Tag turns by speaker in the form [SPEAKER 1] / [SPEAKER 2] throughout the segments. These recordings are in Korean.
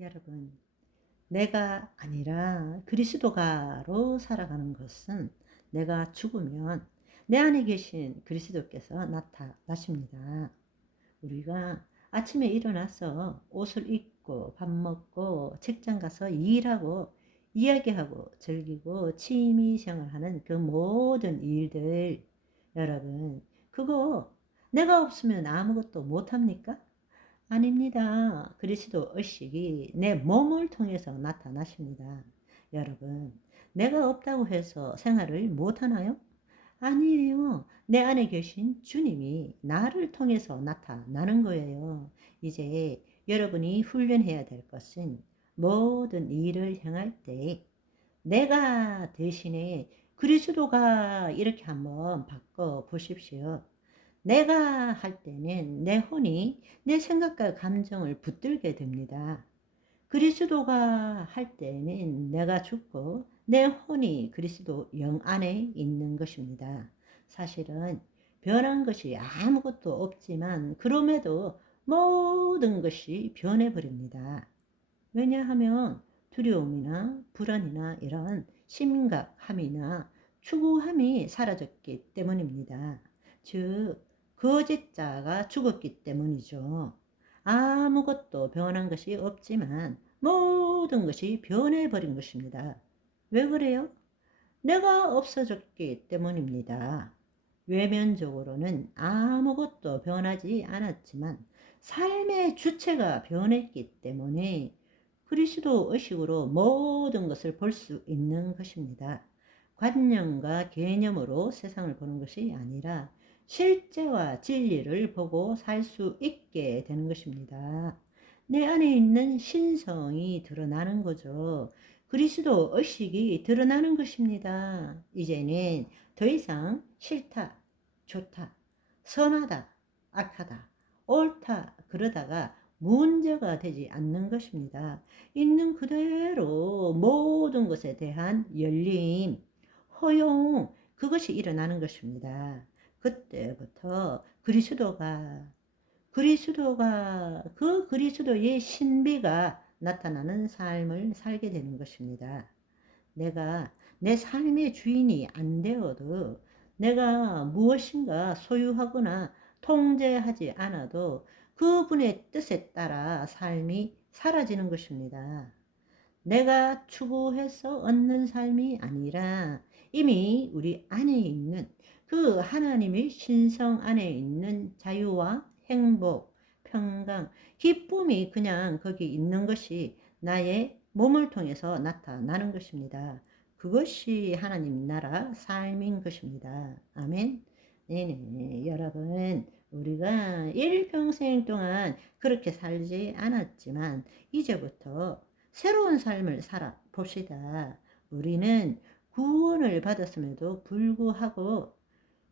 [SPEAKER 1] 여러분, 내가 아니라 그리스도가로 살아가는 것은 내가 죽으면 내 안에 계신 그리스도께서 나타나십니다. 우리가 아침에 일어나서 옷을 입고 밥 먹고 책장 가서 일하고 이야기하고 즐기고 취미 생활하는 그 모든 일들 여러분 그거 내가 없으면 아무것도 못합니까? 아닙니다. 그리스도 의식이 내 몸을 통해서 나타나십니다. 여러분, 내가 없다고 해서 생활을 못하나요? 아니에요. 내 안에 계신 주님이 나를 통해서 나타나는 거예요. 이제 여러분이 훈련해야 될 것은 모든 일을 행할 때 내가 대신에 그리스도가 이렇게 한번 바꿔 보십시오. 내가 할 때는 내 혼이 내 생각과 감정을 붙들게 됩니다. 그리스도가 할 때는 내가 죽고 내 혼이 그리스도 영 안에 있는 것입니다. 사실은 변한 것이 아무것도 없지만 그럼에도 모든 것이 변해버립니다. 왜냐하면 두려움이나 불안이나 이런 심각함이나 추구함이 사라졌기 때문입니다. 즉, 거짓자가 죽었기 때문이죠. 아무것도 변한 것이 없지만 모든 것이 변해버린 것입니다. 왜 그래요? 내가 없어졌기 때문입니다. 외면적으로는 아무것도 변하지 않았지만 삶의 주체가 변했기 때문에 그리스도 의식으로 모든 것을 볼 수 있는 것입니다. 관념과 개념으로 세상을 보는 것이 아니라 실제와 진리를 보고 살 수 있게 되는 것입니다. 내 안에 있는 신성이 드러나는 거죠. 그리스도 의식이 드러나는 것입니다. 이제는 더 이상 싫다, 좋다, 선하다, 악하다, 옳다, 그러다가 문제가 되지 않는 것입니다. 있는 그대로 모든 것에 대한 열림, 허용, 그것이 일어나는 것입니다. 그때부터 그리스도가 그리스도가 그 그리스도의 신비가 나타나는 삶을 살게 되는 것입니다. 내가 내 삶의 주인이 안 되어도 내가 무엇인가 소유하거나 통제하지 않아도 그분의 뜻에 따라 삶이 사라지는 것입니다. 내가 추구해서 얻는 삶이 아니라 이미 우리 안에 있는 그 하나님의 신성 안에 있는 자유와 행복, 평강, 기쁨이 그냥 거기 있는 것이 나의 몸을 통해서 나타나는 것입니다. 그것이 하나님 나라 삶인 것입니다. 아멘. 네네. 여러분, 우리가 일평생 동안 그렇게 살지 않았지만, 이제부터 새로운 삶을 살아 봅시다. 우리는 구원을 받았음에도 불구하고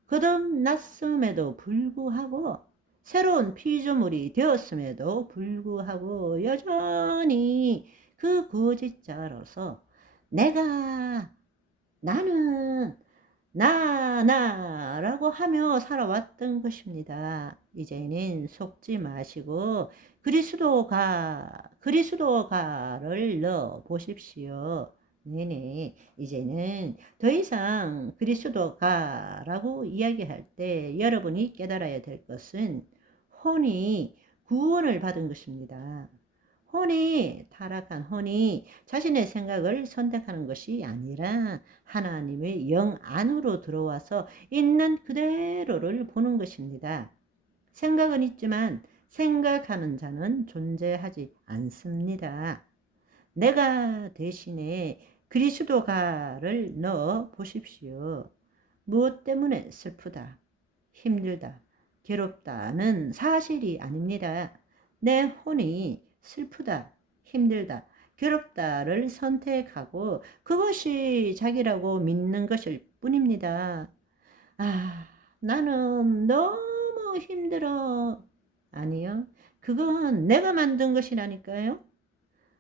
[SPEAKER 1] 거듭났음에도 불구하고 새로운 피조물이 되었음에도 불구하고 여전히 그 거짓자로서 내가 나는 나 나라고 하며 살아왔던 것입니다. 이제는 속지 마시고 그리스도가 그리스도가를 넣어 보십시오. 네네. 이제는 더 이상 그리스도가라고 이야기할 때 여러분이 깨달아야 될 것은 혼이 구원을 받은 것입니다. 혼이 타락한 혼이 자신의 생각을 선택하는 것이 아니라 하나님의 영 안으로 들어와서 있는 그대로를 보는 것입니다. 생각은 있지만 생각하는 자는 존재하지 않습니다. 내가 대신에 그리스도가를 넣어 보십시오. 무엇 때문에 슬프다, 힘들다, 괴롭다는 사실이 아닙니다. 내 혼이 슬프다, 힘들다, 괴롭다를 선택하고 그것이 자기라고 믿는 것일 뿐입니다. 아, 나는 너무 힘들어. 아니요. 그건 내가 만든 것이라니까요.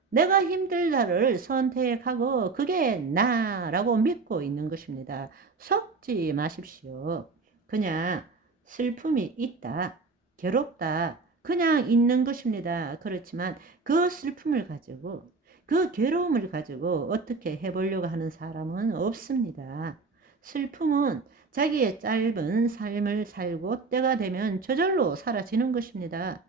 [SPEAKER 1] 내가 힘들다를 선택하고 그게 나라고 믿고 있는 것입니다. 속지 마십시오. 그냥 슬픔이 있다, 괴롭다, 그냥 있는 것입니다. 그렇지만 그 슬픔을 가지고 그 괴로움을 가지고 어떻게 해보려고 하는 사람은 없습니다. 슬픔은 자기의 짧은 삶을 살고 때가 되면 저절로 사라지는 것입니다.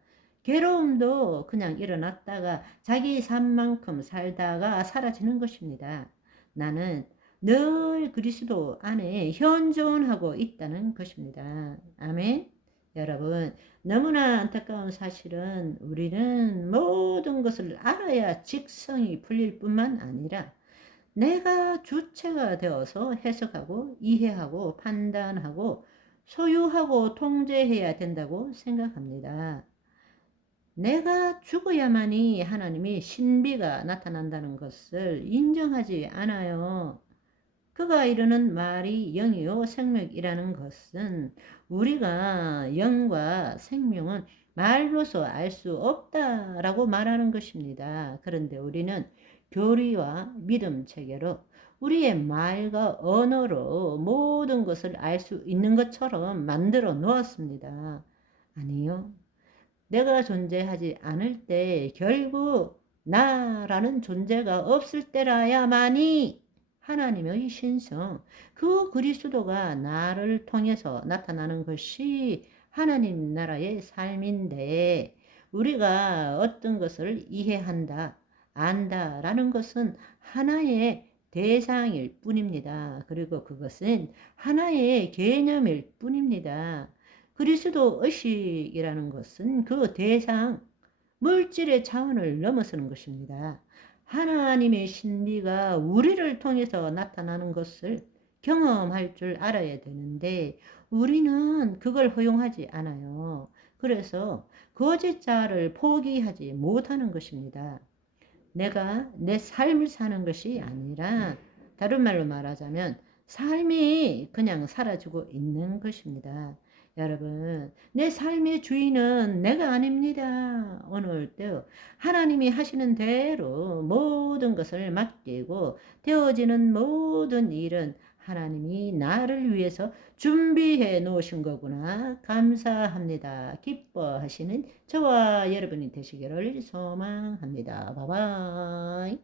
[SPEAKER 1] 괴로움도 그냥 일어났다가 자기 삶만큼 살다가 사라지는 것입니다. 나는 늘 그리스도 안에 현존하고 있다는 것입니다. 아멘. 여러분, 너무나 안타까운 사실은 우리는 모든 것을 알아야 직성이 풀릴 뿐만 아니라 내가 주체가 되어서 해석하고 이해하고 판단하고 소유하고 통제해야 된다고 생각합니다. 내가 죽어야만이 하나님이 신비가 나타난다는 것을 인정하지 않아요. 그가 이르는 말이 영이요 생명이라는 것은 우리가 영과 생명은 말로서 알 수 없다라고 말하는 것입니다. 그런데 우리는 교리와 믿음 체계로 우리의 말과 언어로 모든 것을 알 수 있는 것처럼 만들어 놓았습니다. 아니요. 내가 존재하지 않을 때 결국 나라는 존재가 없을 때라야만이 하나님의 신성, 그 그리스도가 나를 통해서 나타나는 것이 하나님 나라의 삶인데 우리가 어떤 것을 이해한다, 안다라는 것은 하나의 대상일 뿐입니다. 그리고 그것은 하나의 개념일 뿐입니다. 그리스도 의식이라는 것은 그 대상, 물질의 차원을 넘어서는 것입니다. 하나님의 신비가 우리를 통해서 나타나는 것을 경험할 줄 알아야 되는데 우리는 그걸 허용하지 않아요. 그래서 거짓자를 포기하지 못하는 것입니다. 내가 내 삶을 사는 것이 아니라 다른 말로 말하자면 삶이 그냥 사라지고 있는 것입니다. 여러분, 내 삶의 주인은 내가 아닙니다. 오늘도 하나님이 하시는 대로 모든 것을 맡기고 되어지는 모든 일은 하나님이 나를 위해서 준비해 놓으신 거구나. 감사합니다. 기뻐하시는 저와 여러분이 되시기를 소망합니다. 바바이.